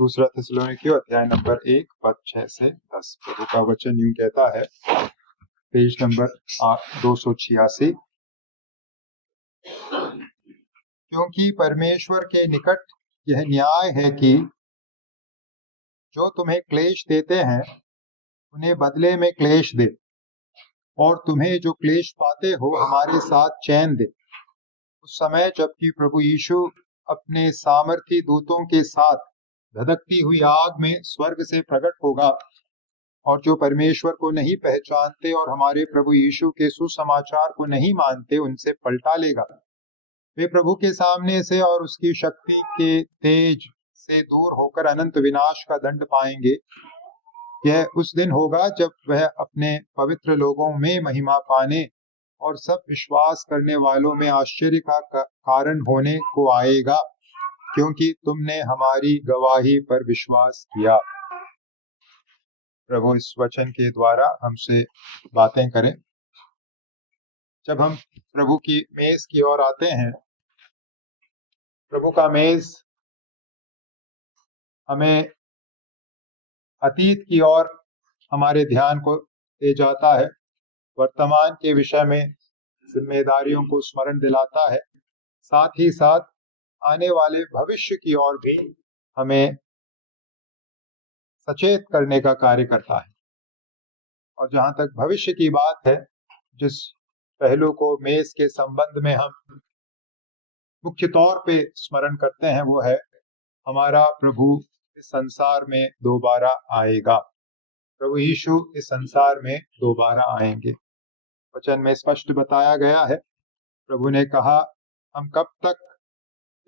दूसरा थिस्सलुनीकियों अध्याय नंबर 1 पद 6 से 10। प्रभु का वचन यूं कहता है, पेज नंबर 286। क्योंकि परमेश्वर के निकट यह न्याय है कि जो तुम्हें क्लेश देते हैं उन्हें बदले में क्लेश दे, और तुम्हें जो क्लेश पाते हो हमारे साथ चैन दे। उस समय जबकि प्रभु यीशु अपने सामर्थी दूतों के साथ धधकती हुई आग में स्वर्ग से प्रकट होगा, और जो परमेश्वर को नहीं पहचानते और हमारे प्रभु यीशु के सुसमाचार को नहीं मानते उनसे पलटा लेगा। वे प्रभु के सामने से और उसकी शक्ति के तेज से दूर होकर अनंत विनाश का दंड पाएंगे। यह उस दिन होगा जब वह अपने पवित्र लोगों में महिमा पाने और सब विश्वास करने वालों में आश्चर्य का कारण होने को आएगा, क्योंकि तुमने हमारी गवाही पर विश्वास किया। प्रभु इस वचन के द्वारा हमसे बातें करें। जब हम प्रभु की मेज की ओर आते हैं, प्रभु का मेज हमें अतीत की ओर हमारे ध्यान को ले जाता है, वर्तमान के विषय में जिम्मेदारियों को स्मरण दिलाता है, साथ ही साथ आने वाले भविष्य की ओर भी हमें सचेत करने का कार्य करता है। और जहां तक भविष्य की बात है, जिस पहलू को मेज के संबंध में हम मुख्य तौर पे स्मरण करते हैं, वो है हमारा प्रभु इस संसार में दोबारा आएगा। प्रभु यीशु इस संसार में दोबारा आएंगे। वचन में स्पष्ट बताया गया है, प्रभु ने कहा, हम कब तक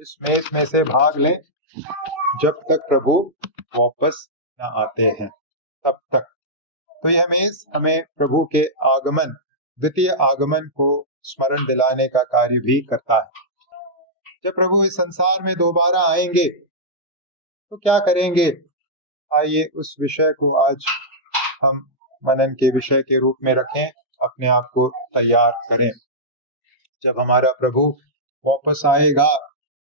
इस मेज में से भाग लें, जब तक प्रभु वापस न आते हैं, तब तक। तो यह मेज हमें प्रभु के आगमन, द्वितीय आगमन को स्मरण दिलाने का कार्य भी करता है। जब प्रभु इस संसार में दोबारा आएंगे तो क्या करेंगे? आइए उस विषय को आज हम मनन के विषय के रूप में रखें, अपने आप को तैयार करें। जब हमारा प्रभु वापस आएगा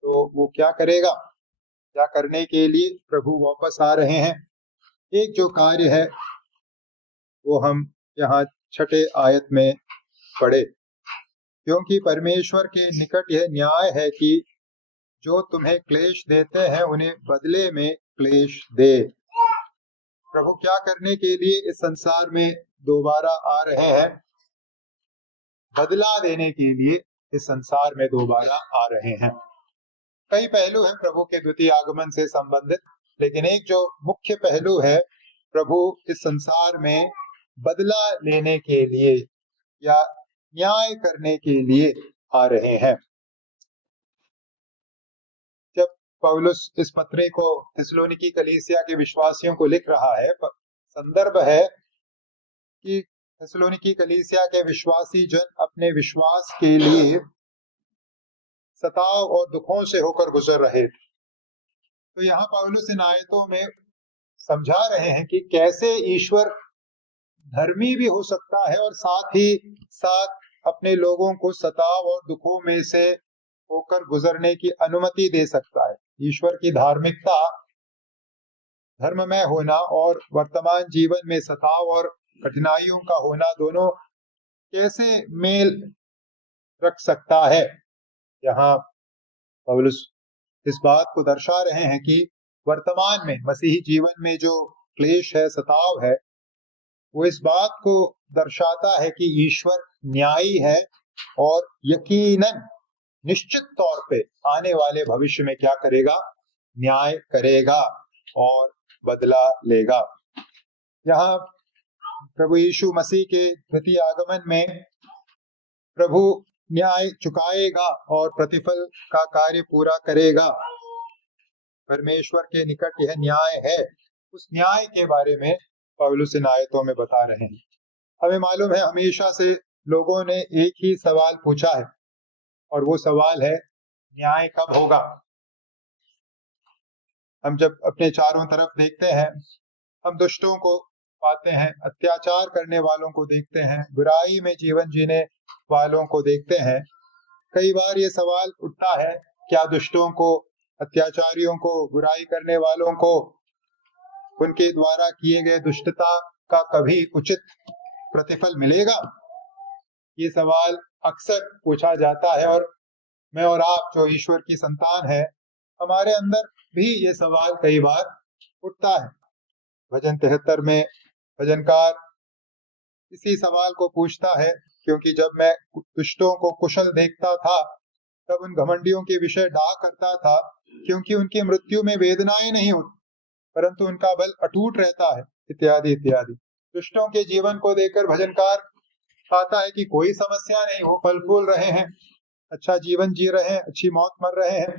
तो वो क्या करेगा? क्या करने के लिए प्रभु वापस आ रहे हैं? एक जो कार्य है वो हम यहाँ 6 आयत में पढ़े। क्योंकि परमेश्वर के निकट यह न्याय है कि जो तुम्हें क्लेश देते हैं उन्हें बदले में क्लेश दे। प्रभु क्या करने के लिए इस संसार में दोबारा आ रहे हैं? बदला देने के लिए इस संसार में दोबारा आ रहे हैं। कई पहलू हैं प्रभु के द्वितीय आगमन से संबंधित, लेकिन एक जो मुख्य पहलू है, प्रभु इस संसार में बदला लेने के लिए या न्याय करने के लिए आ रहे हैं। जब पौलुस इस पत्री को थिस्सलुनीकी कलीसिया के विश्वासियों को लिख रहा है, संदर्भ है कि थिस्सलुनीकी कलीसिया के विश्वासी जन अपने विश्वास के लिए सताव और दुखों से होकर गुजर रहे थे। तो यहाँ पौलुस इन आयतों में समझा रहे हैं कि कैसे ईश्वर धर्मी भी हो सकता है और साथ ही साथ अपने लोगों को सताव और दुखों में से होकर गुजरने की अनुमति दे सकता है। ईश्वर की धार्मिकता, धर्ममय होना और वर्तमान जीवन में सताव और कठिनाइयों का होना दोनों कैसे मेल रख सकता है? यहाँ पौलुस इस बात को दर्शा रहे हैं कि वर्तमान में मसीही जीवन में जो क्लेश है, सताव है, वो इस बात को दर्शाता है कि ईश्वर न्यायी है और यकीनन निश्चित तौर पे आने वाले भविष्य में क्या करेगा? न्याय करेगा और बदला लेगा। यहाँ प्रभु यीशु मसीह के द्वितीय आगमन में प्रभु न्याय चुकाएगा और प्रतिफल का कार्य पूरा करेगा। परमेश्वर के निकट यह न्याय है। उस न्याय के बारे में पौलुस इन आयतों में बता रहे हैं। हमें मालूम है, हमेशा से लोगों ने एक ही सवाल पूछा है, और वो सवाल है, न्याय कब होगा? हम जब अपने चारों तरफ देखते हैं, हम दुष्टों को पाते हैं, अत्याचार करने वालों को देखते हैं, बुराई में जीवन जीने वालों को देखते हैं। कई बार ये सवाल उठता है, क्या दुष्टों को अत्याचारियों को, बुराई करने वालों को, उनके द्वारा किए गए दुष्टता का कभी उचित प्रतिफल मिलेगा? ये सवाल अक्सर पूछा जाता है और मैं और आप जो ईश्वर की संतान है, हमारे अंदर भी ये सवाल कई बार उठता है। भजन 73 में भजनकार इसी सवाल को पूछता है, क्योंकि जब मैं दुष्टों को कुशल देखता था तब उन घमंडियों के विषय डाह करता था, क्योंकि उनकी मृत्यु में वेदनाएं नहीं होती परंतु उनका बल अटूट रहता है, इत्यादि इत्यादि। दुष्टों के जीवन को देखकर भजनकार पाता है कि कोई समस्या नहीं, वो फल फूल रहे हैं, अच्छा जीवन जी रहे हैं, अच्छी मौत मर रहे हैं।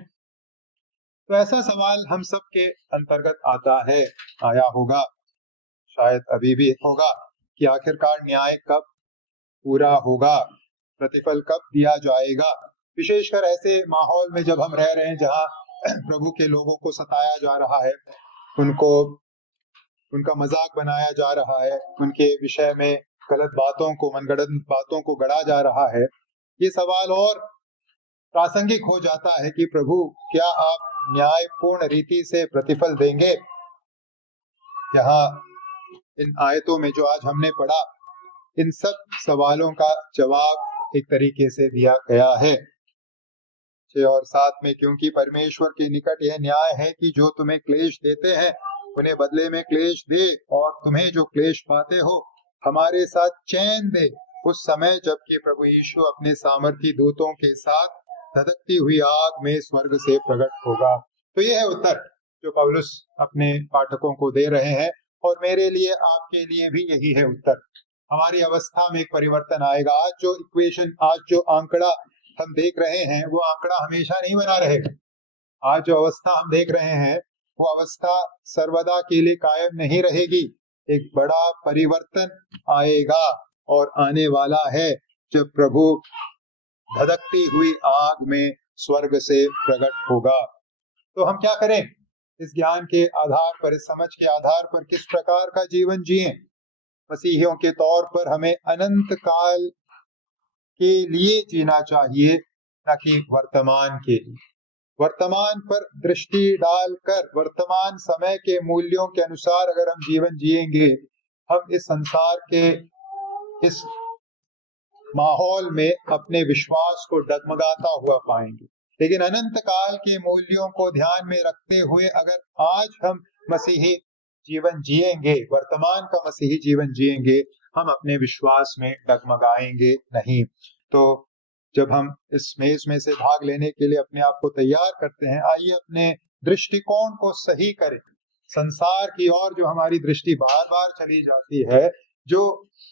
तो ऐसा सवाल हम सब के अंतर्गत आता है, आया होगा, शायद अभी भी होगा, कि आखिरकार न्याय कब पूरा होगा, प्रतिफल कब दिया जाएगा। विशेषकर ऐसे माहौल में जब हम रह रहे हैं जहाँ प्रभु के लोगों को सताया जा रहा है, उनको उनका मजाक बनाया जा रहा है, उनके विषय में गलत बातों को, मनगढ़ंत बातों को गढ़ा जा रहा है, ये सवाल और प्रासंगिक हो जाता है कि प्रभु क्या आप न्यायपूर्ण रीति से प्रतिफल देंगे? यहाँ इन आयतों में जो आज हमने पढ़ा, इन सब सवालों का जवाब एक तरीके से दिया गया है। 6 और 7 में, क्योंकि परमेश्वर के निकट यह न्याय है कि जो तुम्हें क्लेश देते हैं उन्हें बदले में क्लेश दे, और तुम्हें जो क्लेश पाते हो हमारे साथ चैन दे, उस समय जबकि प्रभु यीशु अपने सामर्थी दूतों के साथ धधकती हुई आग में स्वर्ग से प्रकट होगा। तो यह है उत्तर जो पौलुस अपने पाठकों को दे रहे हैं, और मेरे लिए, आपके लिए भी यही है उत्तर। हमारी अवस्था में एक परिवर्तन आएगा। आज जो इक्वेशन, आज जो आंकड़ा हम देख रहे हैं, वो आंकड़ा हमेशा नहीं बना रहेगा। आज जो अवस्था हम देख रहे हैं, वो अवस्था सर्वदा के लिए कायम नहीं रहेगी। एक बड़ा परिवर्तन आएगा और आने वाला है, जब प्रभु धधकती हुई आग में स्वर्ग से प्रकट होगा। तो हम क्या करें? इस ज्ञान के आधार पर, इस समझ के आधार पर किस प्रकार का जीवन जिएं? मसीहियों के तौर पर हमें अनंत काल के लिए जीना चाहिए, न कि वर्तमान के लिए। वर्तमान पर दृष्टि डालकर, वर्तमान समय के मूल्यों के अनुसार अगर हम जीवन जिएंगे, हम इस संसार के इस माहौल में अपने विश्वास को डगमगाता हुआ पाएंगे। लेकिन अनंत काल के मूल्यों को ध्यान में रखते हुए अगर आज हम मसीही जीवन जिएंगे, वर्तमान का मसीही जीवन जिएंगे, हम अपने विश्वास में डगमगाएंगे नहीं। तो जब हम इस मेज में से भाग लेने के लिए अपने आप को तैयार करते हैं, आइए अपने दृष्टिकोण को सही करें। संसार की ओर जो हमारी दृष्टि बार बार चली जाती है, जो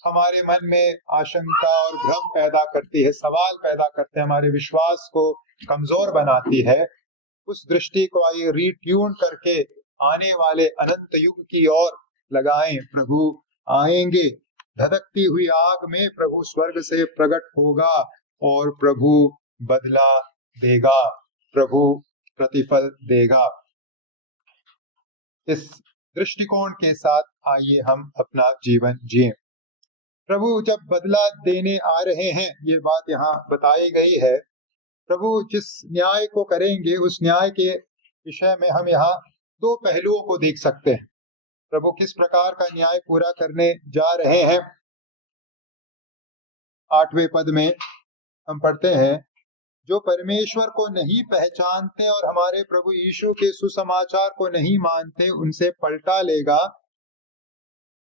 हमारे मन में आशंका और भ्रम पैदा करती है, सवाल पैदा करते हैं, हमारे विश्वास को कमजोर बनाती है, उस दृष्टि को आइए रीट्यून करके आने वाले अनंत युग की ओर लगाएं। प्रभु आएंगे, धधकती हुई आग में प्रभु स्वर्ग से प्रकट होगा और प्रभु बदला देगा, प्रभु प्रतिफल देगा। इस दृष्टिकोण के साथ आइए हम अपना जीवन जिएं। प्रभु जब बदला देने आ रहे हैं, ये बात यहाँ बताई गई है, प्रभु जिस न्याय को करेंगे उस न्याय के विषय में हम यहाँ दो पहलुओं को देख सकते हैं। प्रभु किस प्रकार का न्याय पूरा करने जा रहे हैं। 8वें पद में हम पढ़ते हैं, जो परमेश्वर को नहीं पहचानते और हमारे प्रभु यीशु के सुसमाचार को नहीं मानते, उनसे पलटा लेगा।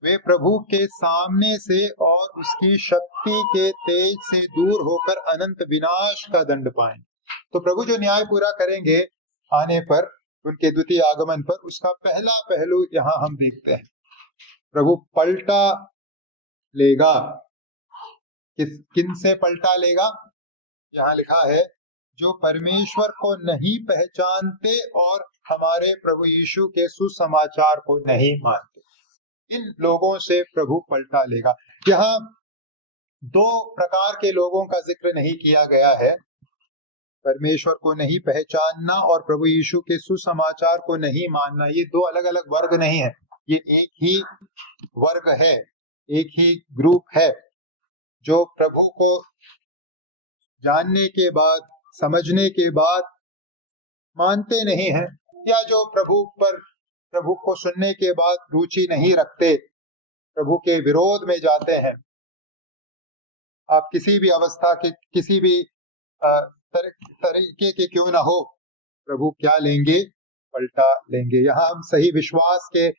वे प्रभु के सामने से और उसकी शक्ति के तेज से दूर होकर अनंत विनाश का दंड पाएंगे। तो प्रभु जो न्याय पूरा करेंगे आने पर, उनके द्वितीय आगमन पर, उसका पहला पहलू यहाँ हम देखते हैं। प्रभु पलटा लेगा। किन से पलटा लेगा? यहाँ लिखा है, जो परमेश्वर को नहीं पहचानते और हमारे प्रभु यीशु के सुसमाचार को नहीं मानते, इन लोगों से प्रभु पलटा लेगा। यहाँ दो प्रकार के लोगों का जिक्र नहीं किया गया है। परमेश्वर को नहीं पहचानना और प्रभु यीशु के सुसमाचार को नहीं मानना, ये दो अलग अलग वर्ग नहीं है, ये एक ही वर्ग है, एक ही ग्रुप है, जो प्रभु को जानने के बाद, समझने के बाद मानते नहीं हैं, या जो प्रभु को सुनने के बाद रुचि नहीं रखते, प्रभु के विरोध में जाते हैं। आप किसी भी अवस्था के, किसी भी तरीके के क्यों ना हो, प्रभु क्या लेंगे? पलटा लेंगे। यहाँ हम सही विश्वास के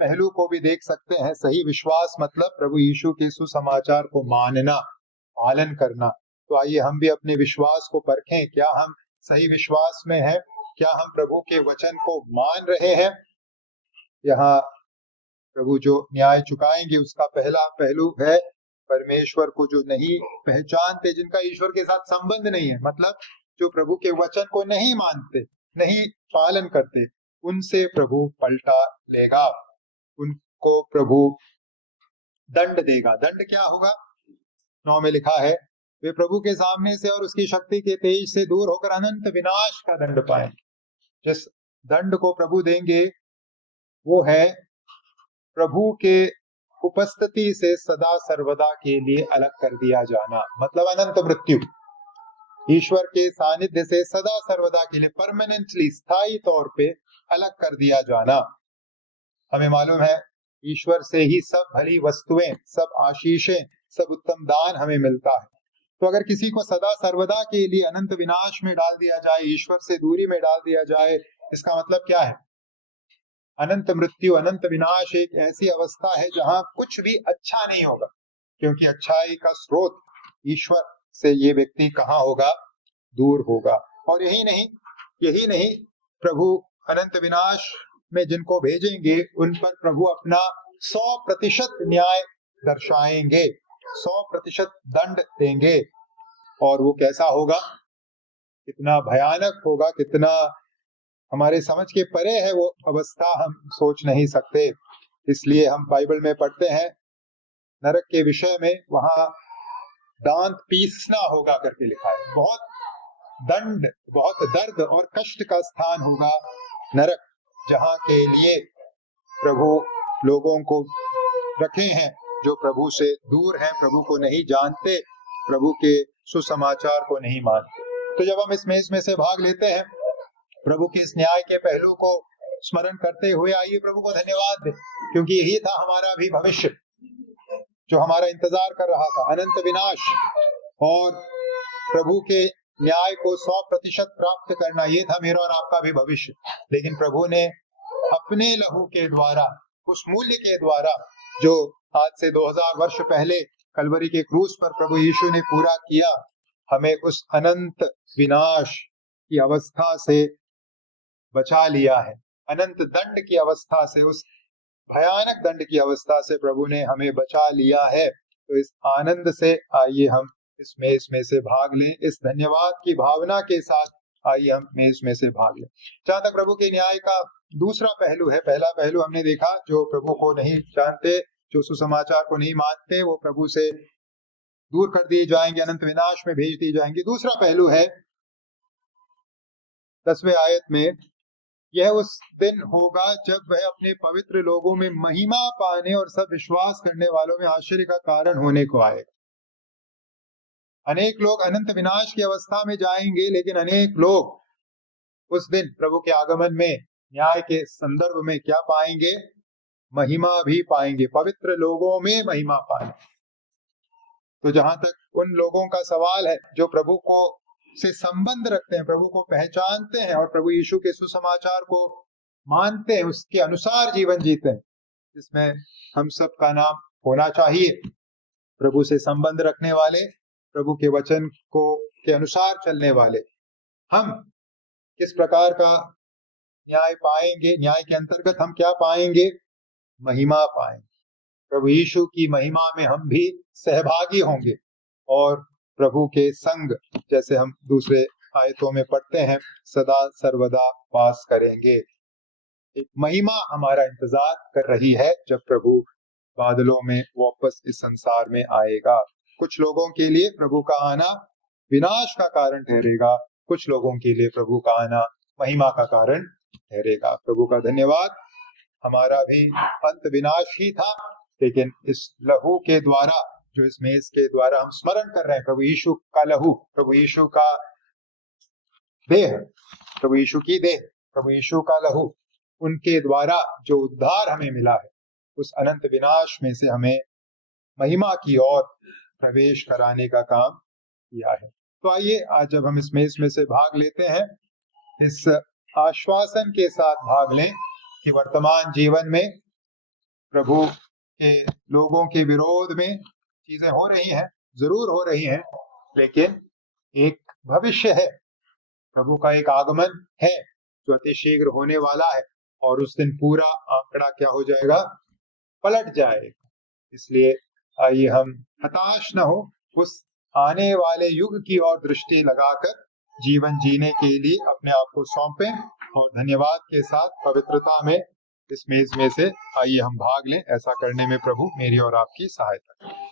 पहलू को भी देख सकते हैं। सही विश्वास मतलब प्रभु यीशु के सुसमाचार को मानना, पालन करना। तो आइए हम भी अपने विश्वास को परखें, क्या हम सही विश्वास में हैं? क्या हम प्रभु के वचन को मान रहे हैं? यहाँ प्रभु जो न्याय चुकाएंगे उसका पहला पहलू है परमेश्वर को जो नहीं पहचानते, जिनका ईश्वर के साथ संबंध नहीं है, मतलब जो प्रभु के वचन को नहीं मानते, नहीं पालन करते, उनसे प्रभु पलटा लेगा, उनको प्रभु दंड देगा। दंड क्या होगा? 9 में लिखा है, वे प्रभु के सामने से और उसकी शक्ति के तेज से दूर होकर अनंत विनाश का दंड पाएंगे। जिस दंड को प्रभु देंगे वो है प्रभु के उपस्थिति से सदा सर्वदा के लिए अलग कर दिया जाना, मतलब अनंत मृत्यु। ईश्वर के सानिध्य से सदा सर्वदा के लिए परमानेंटली, स्थायी तौर पे अलग कर दिया जाना। हमें मालूम है ईश्वर से ही सब भली वस्तुएं, सब आशीषें, सब उत्तम दान हमें मिलता है। तो अगर किसी को सदा सर्वदा के लिए अनंत विनाश में डाल दिया जाए, ईश्वर से दूरी में डाल दिया जाए, इसका मतलब क्या है? अनंत मृत्यु, अनंत विनाश एक ऐसी अवस्था है जहां कुछ भी अच्छा नहीं होगा, क्योंकि अच्छाई का स्रोत ईश्वर से ये व्यक्ति कहाँ होगा? दूर होगा। और यही नहीं, प्रभु अनंत विनाश में जिनको भेजेंगे उन पर प्रभु अपना 100% न्याय दर्शाएंगे, 100% दंड देंगे। और वो कैसा होगा? कितना भयानक होगा, कितना हमारे समझ के परे है वो अवस्था, हम सोच नहीं सकते। इसलिए हम बाइबल में पढ़ते हैं नरक के विषय में, वहां दांत पीसना होगा करके लिखा है। बहुत दंड, बहुत दर्द और कष्ट का स्थान होगा नरक, जहां के लिए प्रभु लोगों को रखे हैं जो प्रभु से दूर हैं, प्रभु को नहीं जानते, प्रभु के सुसमाचार को नहीं मानते। तो जब हम इस मेज में से भाग लेते हैं, प्रभु के इस न्याय के पहलू को स्मरण करते हुए आइए प्रभु को धन्यवाद दें, क्योंकि यही था हमारा भी भविष्य जो हमारा इंतजार कर रहा था, अनंत विनाश और प्रभु के न्याय को 100% प्राप्त करना, ये था मेरा और आपका भी भविष्य। लेकिन प्रभु ने अपने लहू के द्वारा, उस मूल्य के द्वारा जो आज से 2000 वर्ष पहले कलवरी के क्रूस पर प्रभु यीशु ने पूरा किया, हमें उस अनंत विनाश की अवस्था से बचा लिया है। अनंत दंड की अवस्था से, उस भयानक दंड की अवस्था से प्रभु ने हमें बचा लिया है। तो इस आनंद से आइए हम इस मेज में से भाग लें, इस धन्यवाद की भावना के साथ आइए हम मेज में से भाग लें। जहां तक प्रभु के न्याय का दूसरा पहलू है, पहला पहलू हमने देखा, जो प्रभु को नहीं जानते, जो सुसमाचार को नहीं मानते, वो प्रभु से दूर कर दिए जाएंगे, अनंत विनाश में भेज दिए जाएंगे। दूसरा पहलू है 10वें आयत में, यह उस दिन होगा जब वह अपने पवित्र लोगों में महिमा पाने और सब विश्वास करने वालों में आश्चर्य का कारण होने को आएगा। अनेक लोग अनंत विनाश की अवस्था में जाएंगे, लेकिन अनेक लोग उस दिन प्रभु के आगमन में न्याय के संदर्भ में क्या पाएंगे? महिमा भी पाएंगे, पवित्र लोगों में महिमा पाएंगे। तो जहां तक उन लोगों का सवाल है जो प्रभु को से संबंध रखते हैं, प्रभु को पहचानते हैं और प्रभु यीशु के सुसमाचार को मानते हैं, उसके अनुसार जीवन जीते हैं, जिसमें हम सब का नाम होना चाहिए। प्रभु से संबंध रखने वाले, प्रभु के वचन को के अनुसार चलने वाले, हम किस प्रकार का न्याय पाएंगे? न्याय के अंतर्गत हम क्या पाएंगे? महिमा पाएंगे। प्रभु यीशु की महिमा में हम भी सहभागी होंगे और प्रभु के संग, जैसे हम दूसरे आयतों में पढ़ते हैं, सदा सर्वदा वास करेंगे। एक महिमा हमारा इंतजार कर रही है जब प्रभु बादलों में वापस इस संसार में आएगा। कुछ लोगों के लिए प्रभु का आना विनाश का कारण ठहरेगा, कुछ लोगों के लिए प्रभु का आना महिमा का कारण ठहरेगा। प्रभु का धन्यवाद, हमारा भी अंत विनाश ही था, लेकिन इस लहू के द्वारा, जो इस मेज के द्वारा हम स्मरण कर रहे हैं, प्रभु यीशु का लहू, प्रभु यीशु का देह, प्रभु यीशु की देह, प्रभु यीशु का लहू, उनके द्वारा जो उद्धार हमें मिला है, उस अनंत विनाश में से हमें महिमा की ओर प्रवेश कराने का काम किया है। तो आइए आज जब हम इस मेज में से भाग लेते हैं, इस आश्वासन के साथ भाग लें कि वर्तमान जीवन में प्रभु के लोगों के विरोध में चीजें हो रही हैं, जरूर हो रही हैं, लेकिन एक भविष्य है, प्रभु का एक आगमन है जो अति शीघ्र होने वाला है, और उस दिन पूरा आंकड़ा क्या हो जाएगा, पलट जाएगा। इसलिए आइए हम हताश न हो, उस आने वाले युग की ओर दृष्टि लगाकर जीवन जीने के लिए अपने आप को सौंपें, और धन्यवाद के साथ पवित्रता में इस मेज में से आइए हम भाग लें। ऐसा करने में प्रभु मेरी और आपकी सहायता करें।